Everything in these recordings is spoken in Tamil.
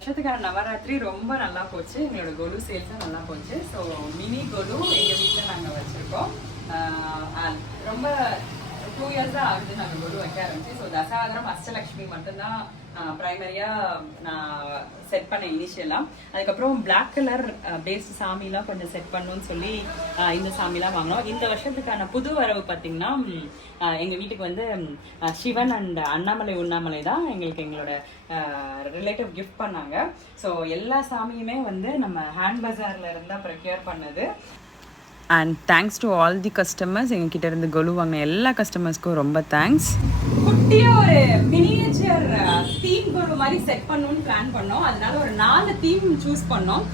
வருஷத்துக்கான நவராத்திரி ரொம்ப நல்லா போச்சு எங்களோட கொலு சேல்ஸும் நல்லா போச்சு ஸோ மினி கொலு எங்கள் வீட்டில் நாங்கள் வச்சுருக்கோம் ரொம்ப டூ இயர்ஸாக ஆகுது நாங்கள் கொலு வைக்க ஆரம்பிச்சு ஸோ தசாவதாரம் அஷ்டலக்ஷ்மி மட்டும்தான் ப்ரைமரியாக நான் செட் பண்ணேன் இனிஷியலாக அதுக்கப்புறம் பிளாக் கலர் பேஸ்ட் சாமிலாம் கொஞ்சம் செட் பண்ணணும்னு சொல்லி இந்த சாமிலாம் வாங்கினோம். இந்த வருஷத்துக்கான புது வரவு பார்த்தீங்கன்னா எங்கள் வீட்டுக்கு வந்து சிவன் அண்ட் அண்ணாமலை உண்ணாமலை தான் எங்களுக்கு எங்களோட ரிலேட்டிவ் கிஃப்ட் பண்ணாங்க. ஸோ எல்லா சாமியுமே வந்து நம்ம ஹேண்ட் பஜாரில் இருந்தால் ப்ரிப்பேர் பண்ணது. And thanks to all the customers எங்ககிட்ட இருந்து கொலு வாங்கின எல்லா கஸ்டமர்ஸ்க்கும் ரொம்ப தேங்க்ஸ் குட்டியாக ஒரு மினியேச்சர் தீம் கொலு மாதிரி செட் பண்ணணும்னு பிளான் பண்ணோம். அதனால ஒரு நாலு தீம் சூஸ் பண்ணோம்.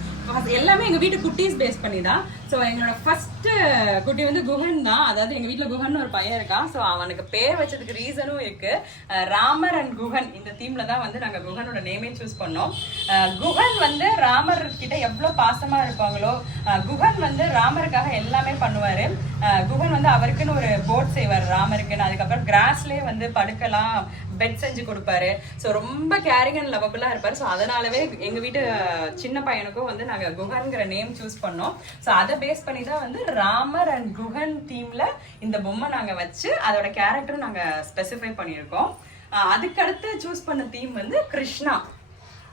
எல்லாமே எங்கள் வீட்டு குட்டீஸ் பேஸ் பண்ணி தான். ஸோ எங்களோட ஃபர்ஸ்ட் குட்டி வந்து குஹன் தான். அதாவது எங்கள் வீட்டில் குஹன் ஒரு பையன் இருக்கான். ஸோ அவனுக்கு பேர் வச்சதுக்கு ரீசனும் இருக்கு. ராமர் அண்ட் குஹன் இந்த தீம்ல தான் வந்து நாங்கள் குஹனோட நேமே சூஸ் பண்ணோம். குஹன் வந்து ராமர் எவ்வளோ பாசமாக இருப்பாங்களோ குகன் வந்து ராமருக்காக எல்லாமே பண்ணுவார். குகன் வந்து அவருக்குன்னு ஒரு போட் செய்வார் ராமருக்குன்னு. அதுக்கப்புறம் கிராஸ்லேயே வந்து படுக்கலாம் பெட் செஞ்சு கொடுப்பாரு. ஸோ ரொம்ப கேரிங் அண்ட் லவபுளாக இருப்பார். ஸோ அதனாலவே எங்கள் வீட்டு சின்ன பையனுக்கும் வந்து நாங்கள் குகன்கிற நேம் சூஸ் பண்ணோம். ஸோ அதை பேஸ் பண்ணி தான் வந்து ராமர் அண்ட் குகன் தீமில் இந்த பொம்மை நாங்கள் வச்சு அதோட கேரக்டரும் நாங்கள் ஸ்பெசிஃபை பண்ணியிருக்கோம். அதுக்கடுத்து சூஸ் பண்ண தீம் வந்து கிருஷ்ணா.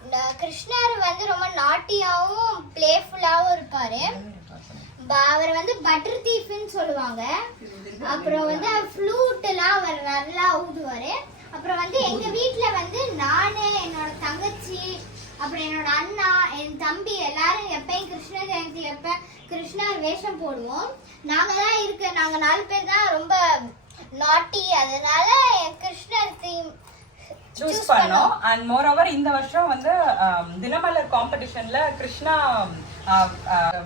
கிருஷ்ணர் வந்து ரொம்ப நாட்டியாவும் பிளேஃபுல்லாவும் இருப்பாரு. ப- அவர் வந்து பட்டர் தீஃப்னு சொல்லுவாங்க. அப்புறம் வந்து ஃப்ளூட்டெல்லாம் அவர் நல்லா ஊதுவார். அப்புறம் வந்து எங்கள் வீட்டில் வந்து நான் என்னோட தங்கச்சி அப்புறம் என்னோட அண்ணா என் தம்பி எல்லாரும் எப்பயும் கிருஷ்ண ஜெயந்தி எப்ப கிருஷ்ணர் வேஷம் போடுவோம். நாங்க தான் இருக்க நாங்க நாலு பேர் தான் ரொம்ப நாட்டி அதனால கிருஷ்ணர் தீம் சூஸ் பண்ணோம். அண்ட் மோர் ஓவர் இந்த வருஷம் வந்து ஆம், தினமலர் காம்படிஷன்ல கிருஷ்ணா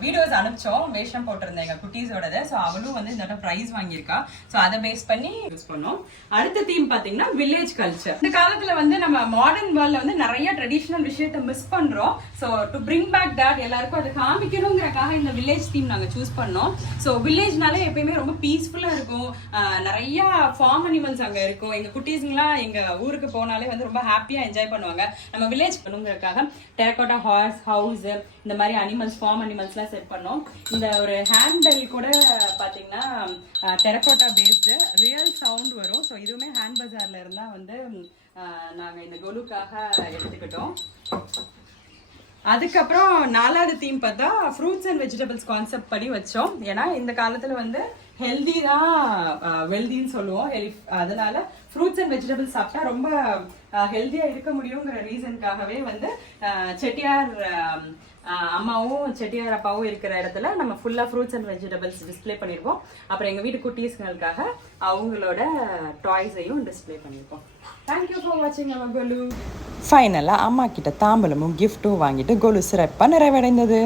வீடியோஸ் அனுப்பிச்சோம். வேஷம் போட்டிருந்தேன் எங்க குட்டீஸோடது. ஸோ அவளும் வந்து இந்த ப்ரைஸ் வாங்கியிருக்கா. ஸோ அதை பேஸ் பண்ணி யூஸ் பண்ணோம். அடுத்த தீம் பாத்தீங்கன்னா வில்லேஜ் கல்ச்சர் இந்த காலத்துல வந்து நம்ம மாடர்ன் வேர்ல்ட்ல வந்து நிறைய ட்ரெடிஷ்னல் விஷயத்தை மிஸ் பண்றோம். So to bring back that எல்லாருக்கும் அதை காமிக்கணுங்கிறக்காக இந்த வில்லேஜ் தீம் நாங்கள் சூஸ் பண்ணோம். ஸோ வில்லேஜ்னாலே எப்பயுமே ரொம்ப பீஸ்ஃபுல்லா இருக்கும். நிறைய ஃபார்ம் அனிமல்ஸ் அங்கே இருக்கும். எங்கள் குட்டீஸ்ங்களாம் எங்க ஊருக்கு போனாலே வந்து ரொம்ப ஹாப்பியாக என்ஜாய் பண்ணுவாங்க. நம்ம வில்லேஜ் பண்ணுங்கிறதுக்காக டெரக்கோட்டா ஹார்ஸ் ஹவுஸ் இந்த மாதிரி அனிமல் அனிமல்ஸ் ஃபார்ம் அனிமல்ஸ்லாம் செட் பண்ணோம். இந்த ஒரு ஹேண்ட்பெல் கூட பாத்தீங்கன்னா டெரக்கோட்டா பேஸ்டு ரியல் சவுண்ட் வரும். ஸோ இதுவுமே ஹேண்ட் பஜார்ல இருந்தா வந்து நாங்கள் நாங்க இந்த கொலுக்காக எடுத்துக்கிட்டோம். அதுக்கப்புறம் நாலாவது தீம் பார்த்தா ஃப்ரூட்ஸ் அண்ட் வெஜிடபிள்ஸ் கான்செப்ட் படி வச்சோம். ஏன்னா இந்த காலத்தில் வந்து ஹெல்தி தான் வெல்தின்னு சொல்லுவோம். ஹெல்த் அதனால ஃப்ரூட்ஸ் அண்ட் வெஜிடபிள்ஸ் சாப்பிட்டா ரொம்ப ஹெல்த்தியாக இருக்க முடியுங்கிற ரீசனுக்காகவே வந்து செட்டியார் அம்மாவும் செட்டியார் அப்பாவும் இருக்கிற இடத்துல நம்ம ஃபுல்லாக ஃப்ரூட்ஸ் அண்ட் வெஜிடபிள்ஸ் டிஸ்ப்ளே பண்ணியிருப்போம் அப்புறம் எங்கள் வீட்டு குட்டீஸ்களுக்காக அவங்களோட டாய்ஸையும் டிஸ்ப்ளே பண்ணியிருப்போம் தேங்க்யூ ஃபார் வாட்சிங் அவர் பலூ ஃபைனலாக அம்மா கிட்ட தாம்பலமும் கிஃப்ட்டும் வாங்கிட்டு கொலு சிறப்பாக நிறைவடைந்தது.